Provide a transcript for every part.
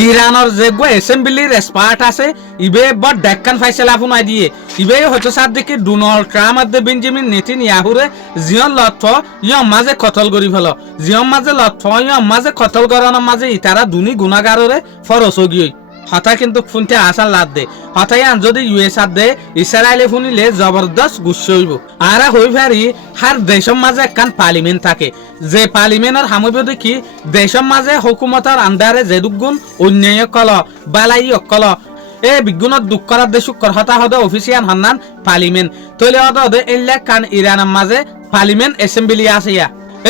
ইরানের যে অ্যাসেম্বলির স্পার্ট আছে ইবে বড় ডেক্কান ফাইসলা ফুনাই দিয়ে ইবে হয়তো সাদিকে ডোনাল্ড ট্রাম্প আর বেঞ্জামিন নেতানিয়াহুরে জিয়ন লথ ইয়ম মাঝে কতল করি ফেল জিয়ম মাঝে লথ ইয়ম মাঝে কতল করানোর মাঝে ইতারা দুনি গুণাগাররে ফরস গিয়ে হতা কিন্তু ফুনতে আসার লাদ দে হতাই আন যদি ইউএস আর দে ইসরায়েলে ফুনিলে জবরদস্ত গুচ্ছ হইব আর হই পারি হার দেশের মাঝে একখান পার্লিমেন্ট থাকে যে পার্লিমেন্টের হামইব দেখি দেশের মাঝে হুকুমতের আন্ডারে যে দুগুণ অন্যায় কল বালাই অকল এ বিজ্ঞানত দুঃখ করার দে শুক্র হতা হদে অফিসিয়ান হন্নান পার্লিমেন্ট তৈলে হদে এল্লা কান ইরানের মাঝে পার্লিমেন্ট অ্যাসেম্বলি আছে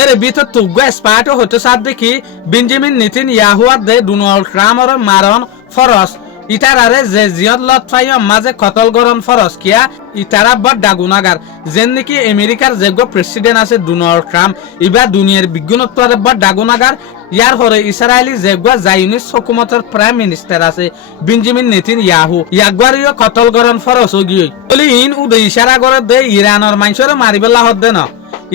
এর ভিতর তুগ্গ স্পার্ট হতে সাথ দেখি বেঞ্জামিন নেতানিয়াহু আর দে ডোনাল্ড ট্রাম্পর মারণ ফরস ইতারারে যে জিয়ত লতফাই মাঝে কতল গরম ফরস কিয়া ইতারা বড় ডাগুনাগার যেন নাকি আমেরিকার যে প্রেসিডেন্ট আছে ডোনাল্ড ট্রাম্প ইবা দুনিয়ার বিজ্ঞানত্বরে বড় ডাগুনাগার ইয়ার হরে ইসরায়েলি যে জায়নিস হুকুমতের প্রাইম মিনিস্টার আছে বেঞ্জামিন নেতানিয়াহু ইয়াগবারিও কতল গরম ফরস গিয়ে বলি ইন উদয় ইশারা করে দে ইরানের মানুষের মারিবেলা হদ্দে না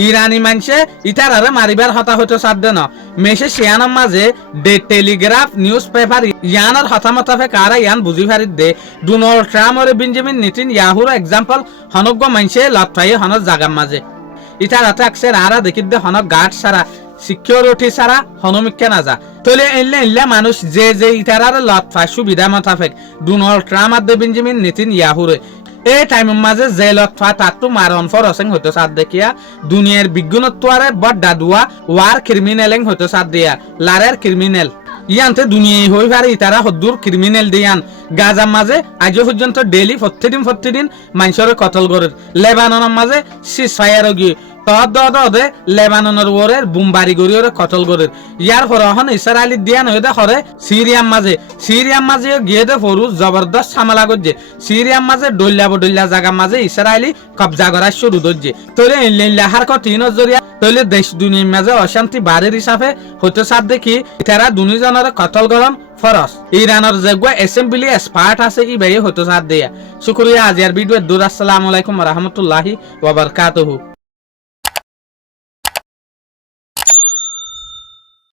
ইরানি মানুষে ইতারারে মারিবার হতা হইতো সাধ্য ন মেসে শিয়ানোর মাঝে ডে টেলিগ্রাফ নিউজ পেপার ইয়ানোর হতামতাফে কারা ইয়ান বুঝি ফারিদ দে ডোনাল্ড ট্রাম্প আর বেঞ্জামিন নেতানিয়াহুর এক্সাম্পল হনজ্ঞ মানুষে লতফাই হনর জাগার মাঝে ইতারাতে আকসের আরা দেখিত দে হনক গার্ড সারা সিকিউরিটি সারা হনমিকে না যা তলে এনলে মানুষ যে ইতারারে লতফাই সুবিধা মতাফেক ডোনাল্ড ট্রাম্প আর বেঞ্জামিন নেতানিয়াহুরে এই টাইমের মাঝে যে লতফা তাতো মারণ ফরসেং হইতো সাথ দেখিয়া দুনিয়ার বিজ্ঞানত্বরে বড় দাদুয়া ওয়ার ক্রিমিনালেং হইতো সাথ দিয়া লারের ক্রিমিনাল ইয়ান্তে দুনিয়ায় হই পারে ইতারা হদ্দুর ক্রিমিনাল দিয়ান গাজার মাঝে আজও পর্যন্ত ডেইলি প্রতিদিন মানুষের কতল করে লেবাননের মাঝে সিজ ফায়ার গিয়ে তদে লেবাননের ওরে বুমবারি গড়িয়ে কতল করে ইয়ার পর এখন ইসরায়েলি দিয়া নয় দে হরে সিরিয়ার মাঝে গিয়ে দে ফরু জবরদস্ত সামলা করছে সিরিয়ার মাঝে ডল্লা জায়গার মাঝে ইসরায়েলি কবজা করার শুরু করছে তৈলে লেহার কঠিন জরিয়া তৈলে দেশ দুনিয়ার মাঝে অশান্তি বাড়ির হিসাবে হতে সাথ দেখি তারা দুজনের কতল গরম ফরস ইরানের যে অ্যাসেম্বলি স্পার্ট আছে ই ভাই হতে সাথ দেয়া শুক্রিয়া আজিয়ার ভিডিও দূর আসসালামু আলাইকুম ওয়া রাহমাতুল্লাহি ওয়া বারাকাতুহু।